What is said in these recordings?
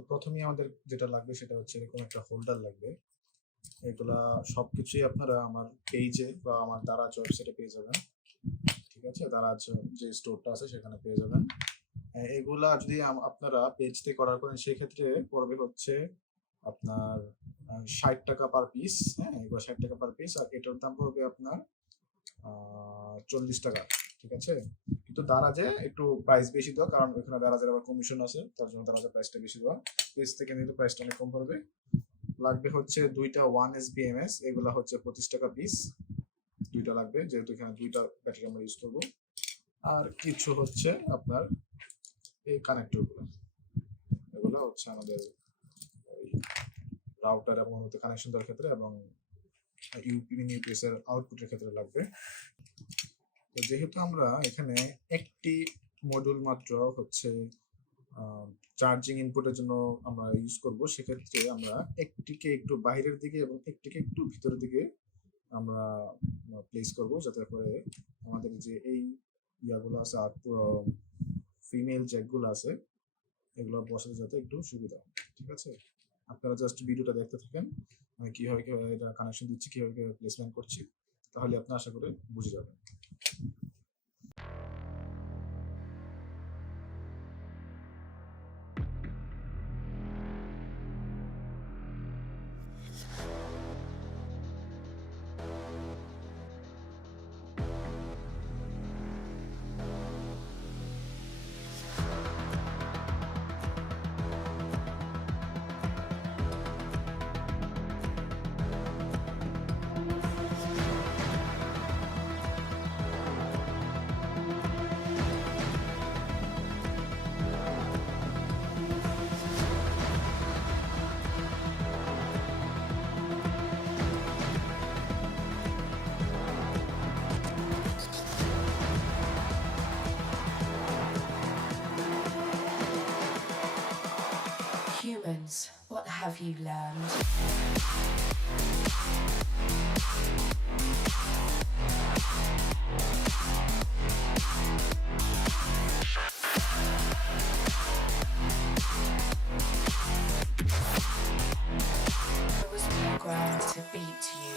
তো প্রথমেই আমাদের যেটা লাগবে সেটা হচ্ছে এরকম একটা হোল্ডার লাগবে। এগুলা সবকিছুই আপনারা আমার পেজে বা আমার দারাজ ওয়েবসাইটে পেয়ে যাবেন। ঠিক আছে, দারাজ যে স্টোরটা আছে সেখানে পেয়ে যাবেন। এগুলা যদি আপনারা পেজ থেকে অর্ডার করেন সেক্ষেত্রে পড়বে হচ্ছে আপনার 60 টাকা পার পিস। হ্যাঁ, এগুলো 60 টাকা পার পিস, আর এটার দাম পড়বে আপনার 40 টাকা। ঠিক আছে, কিন্তু দারাজে একটু প্রাইস বেশি দেওয়া, কারণ ওখানে দারাজের আবার কমিশন আছে, তার জন্য দারাজের প্রাইসটা বেশি দেওয়া। পেজ থেকে নিলে প্রাইসটা অনেক কম পড়বে। লাগবে হচ্ছে দুইটা 1 SBMS, এগুলা হচ্ছে 25 টাকা পিস। দুইটা লাগবে, যেহেতু এখানে দুইটা ব্যাটারি আমরা ইউজ করবো। আর কিছু হচ্ছে আপনার এই কানেক্টরগুলো, এগুলো হচ্ছে আমাদের রাউটার এবং কানেকশন দেওয়ার ক্ষেত্রে এবং ইউপিএস এর আউটপুটের ক্ষেত্রে লাগবে। তো যেহেতু আমরা এখানে একটি মডিউল মাত্র হচ্ছে চার্জিং ইনপুটের জন্য আমরা ইউজ করব, সেক্ষেত্রে আমরা একটিকে একটু বাইরের দিকে এবং একটিকে একটু ভিতরের দিকে আমরা প্লেস করব, যাতে করে আমাদের যে এই ইয়াগুলো আছে আর ফিমেল জ্যাকগুলো আছে এগুলো বসাতে যাতে একটু সুবিধা হয়। ঠিক আছে, আপনারা জাস্ট ভিডিওটা দেখতে থাকেন, আমি কিভাবে এটা কানেকশন দিচ্ছি, কিভাবে প্লেসমেন্ট করছি, তাহলে আপনি আশা করে বুঝে যাবেন। Humans, what have you learned? I was programmed to beat you.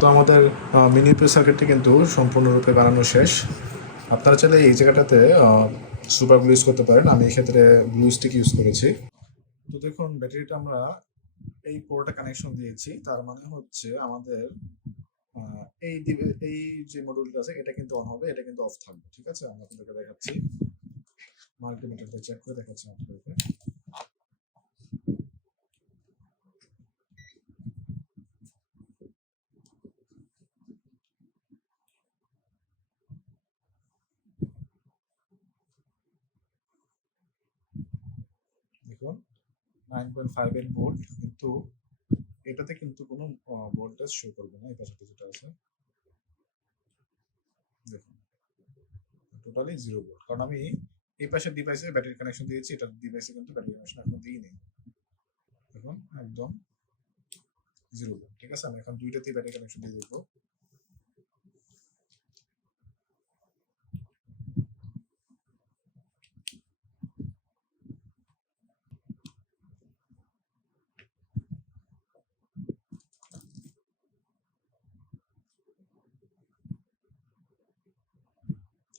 তো আমাদের মিনি ইউপিএস সার্কিটটি কিন্তু সম্পূর্ণরূপে বানানো শেষ। আপনারা চাইলে এই জায়গাটাতে সুপার গ্লু ইউজ করতে পারেন। আমি এই ক্ষেত্রে গ্লু স্টিক ইউজ করেছি। তো দেখুন ব্যাটারিটা আমরা এই পোর্টে কানেকশন দিয়েছি, তার মানে হচ্ছে আমাদের এই যে মডিউলটা আছে এটা কিন্তু অন হবে, এটা কিন্তু অফ থাকবে। ঠিক আছে, আমি আপনাদেরকে দেখাচ্ছি, মাল্টিমিটারটা চেক করে দেখাচ্ছি আপনাদেরকে। দেখুন 9.58 ভোল্ট, কিন্তু এটাতে কিন্তু কোনো ভোল্টেজ শো করবে না। এই পাশে যেটা আছে দেখুন টোটালি 0 ভোল্ট, কারণ আমি এই পাশের ডিভাইসে ব্যাটারি কানেকশন দিয়েছি, এটা ডিভাইসে কিন্তু ব্যাটারি কানেকশন এখনো দিইনি। দেখুন একদম 0 ভোল্ট। ঠিক আছে, আমি এখন দুইটাতেই ব্যাটারি কানেকশন দিয়ে দেবো।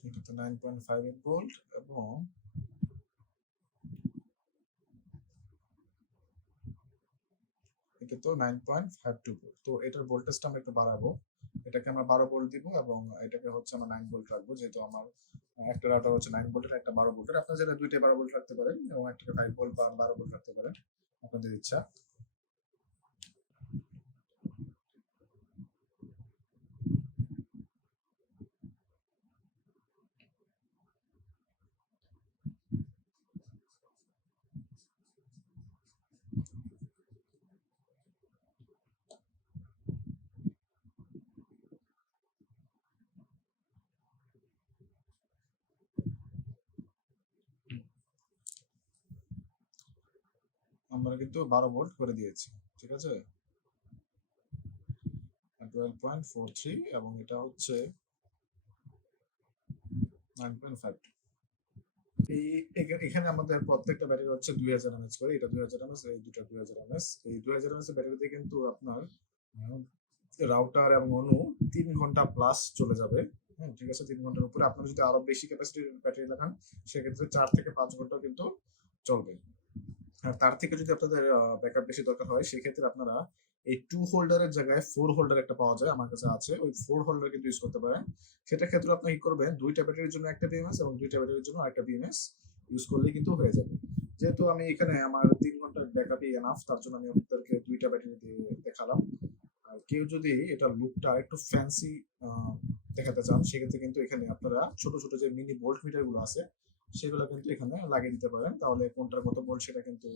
এটাতে 9.58 ভোল্ট এবং এটা তো 9.52 ভোল্ট। তো এটার ভোল্টেজটা আমরা একটু বাড়াবো, এটাকে আমরা 12 ভোল্ট দিব এবং এটাকে হচ্ছে আমরা 9 ভোল্ট রাখবো, যেহেতু আমার একটা রাউটার হচ্ছে 9 ভোল্টের, একটা 12 ভোল্টের। আপনারা যেটা দুইটাই 12 ভোল্ট রাখতে পারেন এবং একটাকে 5 ভোল্ট বা 12 ভোল্ট রাখতে পারেন, আপনাদের ইচ্ছা। আমরা কিন্তু 12 ভোল্ট করে দিয়েছি। ঠিক আছে, 12.43 এবং এটা হচ্ছে 9.52। এখানে আমাদের প্রত্যেকটা ব্যাটারি হচ্ছে 2000 mAh করে, এটা 2000 mAh, এই দুটো 2000 mAh। এই 2000 mAh ব্যাটারিতে কিন্তু আপনার রাউটার এবং অনু 3 ঘন্টা প্লাস চলে যাবে। হ্যাঁ ঠিক আছে, 3 ঘন্টার উপরে। আপনারা যদি আরো বেশি ক্যাপাসিটির ব্যাটারি লাগান সেক্ষেত্রে 4 থেকে 5 ঘন্টা কিন্তু চলবে। আর তার থেকে যদি আপনাদের ব্যাকআপ বেশি দরকার হয় সেক্ষেত্রে আপনারা এই 2 হোল্ডারের জায়গায় 4 হোল্ডার একটা পাওয়া যায়, আমার কাছে আছে, ওই 4 হোল্ডার কিন্তু ইউজ করতে পারেন। সেটা ক্ষেত্রে আপনি কি করবেন, দুইটা ব্যাটারির জন্য একটা বিএমএস এবং দুইটা ব্যাটারির জন্য আরেকটা বিএমএস ইউজ করলেই কিন্তু হয়ে যাবে। যেহেতু আমি এখানে আমার 3 ঘন্টার ব্যাকআপই এনাফ, তার জন্য আমি আপনাদেরকে দুইটা ব্যাটারি দিয়ে দেখালাম। আর কেউ যদি এটা লুকটা একটু ফ্যান্সি দেখাতে চান সেক্ষেত্রে কিন্তু এখানে আপনারা ছোট ছোট যে মিনি ভোল্ট মিটার গুলো আছে সেগুলো কিন্তু এখানে লাগিয়ে দিতে পারেন, তাহলে কোনটার কত ভোল্ট সেটা কিন্তু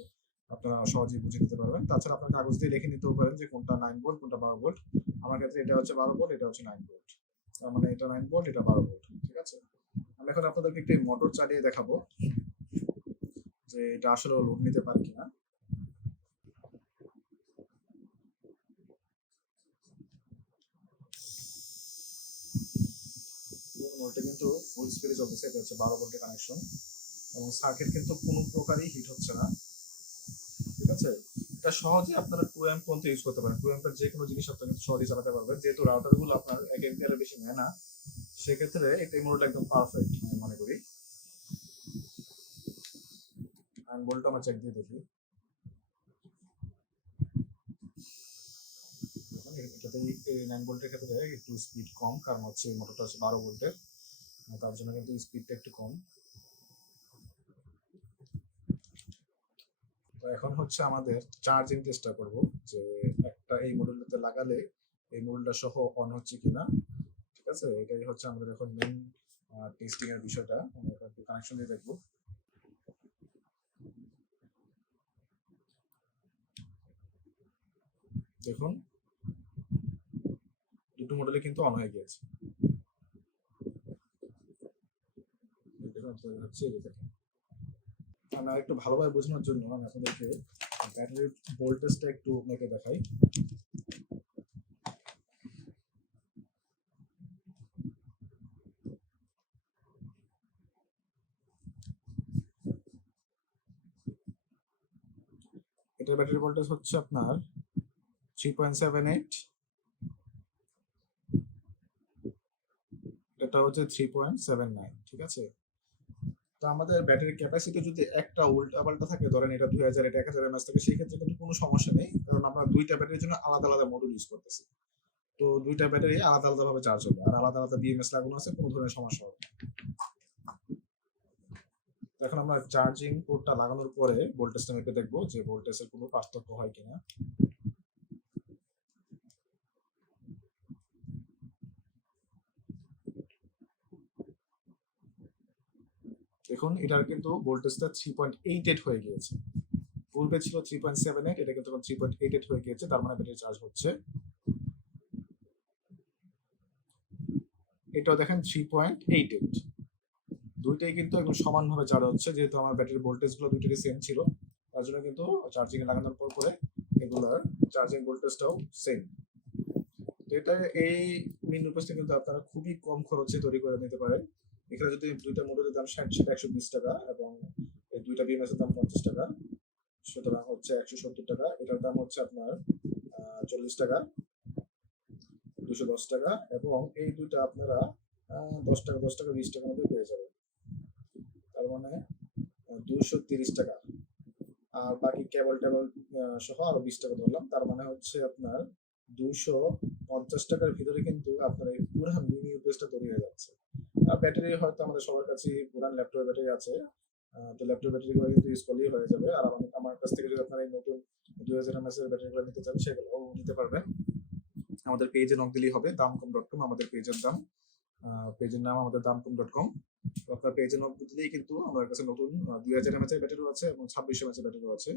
আপনারা সহজেই বুঝে নিতে পারবেন। তাছাড়া আপনার কাগজ দিয়ে লিখে নিতেও পারেন যে কোনটা 9 ভোল্ট কোনটা 12 ভোল্ট। আমার ক্ষেত্রে এটা হচ্ছে 12 ভোল্ট, এটা হচ্ছে 9 ভোল্ট, তার মানে এটা 9 ভোল্ট, এটা 12 ভোল্ট। ঠিক আছে, আমি এখন আপনাদেরকে একটি মোটর চালিয়ে দেখাবো যে এটা আসলে লোড নিতে পারে কিনা। মোটরটা কিন্তু ফুল স্পিডে চলতেছে, এটা হচ্ছে 12 ভোল্টের কানেকশন এবং সার্কিট কিন্তু কোনো প্রকারই হিট হচ্ছে না। ঠিক আছে, এটা সহজে আপনারা 2 অ্যাম্প পর্যন্ত ইউজ করতে পারেন। 2 অ্যাম্পের যে কোনো জিনিস আপনারা কিন্তু সহজেই চালাতে পারবেন, যেহেতু রাউটারগুলো আপনার 1 অ্যাম্পিয়ারের বেশি নেয় না, সেক্ষেত্রে এই মডেলটা একদম পারফেক্ট আমি মনে করি। আমি ভোল্টটা আমরা চেক দিয়ে দেখি। এটাতে 9 ভোল্টের ক্ষেত্রে একটু স্পিড কম, কারণ হচ্ছে এই মোটরটা হচ্ছে 12 ভোল্টের, তার জন্য কিন্তু স্পিডটা একটু কম। তো এখন হচ্ছে আমাদের চার্জিং টেস্টটা করব, যে একটা এই মডেলটাতে লাগালে এই মডেলটা সহ অন হচ্ছে কিনা। ঠিক আছে, এটাই হচ্ছে আমাদের এখন মেইন টেস্টিং এর বিষয়টা। আমরা একটু কানেকশন দিয়ে দেখবো। দেখুন দুটো মডেলে কিন্তু অন হয়ে গিয়েছে। আমি আর একটু ভালোভাবে বোঝানোর জন্য আমি আপনাদেরকে ব্যাটারির ভোল্টেজটা একটু মেপে দেখাই। এটার ব্যাটারি ভোল্টেজ হচ্ছে আপনার 3.78 এটা হচ্ছে 3.79, ঠিক আছে। তো আমাদের ব্যাটারি ক্যাপাসিটি যদি একটা উল্টাপাল্টা থাকে, ধরেন এটা 2000 এটা 1000 mAh থাকে, সেই ক্ষেত্রে কিন্তু কোনো সমস্যা নেই, কারণ আমরা দুইটা ব্যাটারির জন্য আলাদা আলাদা মডেল ইউজ করতেছি। তো দুইটা ব্যাটারি আলাদা আলাদা ভাবে চার্জ হবে, আর আলাদা আলাদা বিএমএস লাগানো আছে, কোনো ধরনের সমস্যা হবে না। তো এখন আমরা চার্জিং পোর্টটা লাগানোর পরে ভোল্টেজটা মেপে দেখবো যে ভোল্টেজের কোনো পার্থক্য হয় কিনা। দেখুন এটার কিন্তু ভোল্টেজটা 3.88 হয়ে গিয়েছে, পূর্বে ছিল 3.78, এটা কিন্তু 3.88 হয়ে গিয়েছে, তার মানে ব্যাটারি চার্জ হচ্ছে। এটাও দেখেন 3.88, দুইটাই কিন্তু একদম সমানভাবে চার্জ হচ্ছে, যেহেতু আমার ব্যাটারি ভোল্টেজ গুলো দুইটারই সেম ছিল, তার জন্য কিন্তু চার্জিং এ লাগানোর পর পরে এগুলোর চার্জিং ভোল্টেজটাও সেম। তো এটা এই মিন ইউপিএসটা কিন্তু আপনারা খুবই কম খরচে তৈরি করে নিতে পারেন। এখানে যদি দুইটা মডেলের দাম 60 সেটা 120 টাকা, এবং এই দুইটা বিএমএস এর দাম 50 টাকা, সুতরাং হচ্ছে 170 টাকা। এটার দাম হচ্ছে আপনার 40 টাকা, 210 টাকা, এবং এই দুইটা আপনারা 10 টাকা 10 টাকা 20 টাকার মধ্যে পেয়ে যাবেন, তার মানে 230 টাকা। আর বাকি কেবল টেবল সহ আরো 20 টাকা ধরলাম, তার মানে হচ্ছে আপনার 250 টাকার ভিতরে কিন্তু আপনার এই পুরো মিনি ইউপিএসটা তৈরি হয়ে যাচ্ছে। আর ব্যাটারি হয়তো আমাদের সবার কাছে পুরান ল্যাপটপের ব্যাটারি আছে, তো ল্যাপটপ ব্যাটারিগুলো কিন্তু ইউজ করলেই হয়ে যাবে। আর আমার কাছ থেকে যদি আপনারা এই নতুন 2000 mAh এর ব্যাটারিগুলো নিতে চান, সেগুলোও নিতে পারবেন। আমাদের পেজে নক দিলেই হবে, দামকম.com আমাদের পেজের দাম, পেজের নাম আমাদের দামকম.com। তো আপনার পেজে নক দিলেই কিন্তু আমার কাছে নতুন 2000 mAh এর ব্যাটারিও আছে এবং 2600 mAh এর ব্যাটারিও আছে।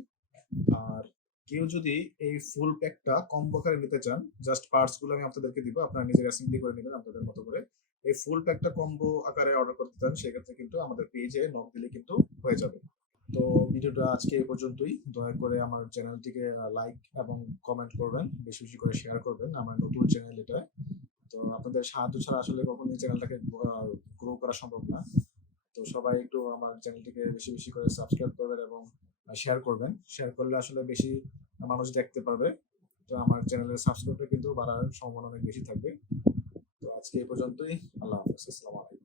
আর কেউ যদি এই ফুল প্যাকটা কম্বো আকারে নিতে চান, জাস্ট পার্টস গুলো আমি আপনাদেরকে দিব, আপনারা নিজের অ্যাসেম্বলি করে নেবেন আপনাদের মতো করে। এই ফুল প্যাকটা কম্বো আকারে অর্ডার করতে চান, সেক্ষেত্রে কিন্তু আমাদের পেজে নক দিলে কিন্তু হয়ে যাবে। তো ভিডিওটা আজকে এই পর্যন্তই। দয়া করে আমার চ্যানেলটিকে লাইক এবং কমেন্ট করবেন, বেশি বেশি করে শেয়ার করবেন, আমার নতুন চ্যানেল এটা। তো আপনাদের সাহায্য ছাড়া আসলে কখনোই চ্যানেলটাকে গ্রো করা সম্ভব না। তো সবাই একটু আমার চ্যানেলটিকে বেশি বেশি করে সাবস্ক্রাইব করবেন এবং শেয়ার করবেন। শেয়ার করলে আসলে বেশি মানুষ দেখতে পারবে, তো আমার চ্যানেলের সাবস্ক্রাইবটা কিন্তু বাড়ার সম্ভাবনা অনেক বেশি থাকবে। তো আজকে এই পর্যন্তই। আল্লাহ হাফেজ, আসসালামু আলাইকুম।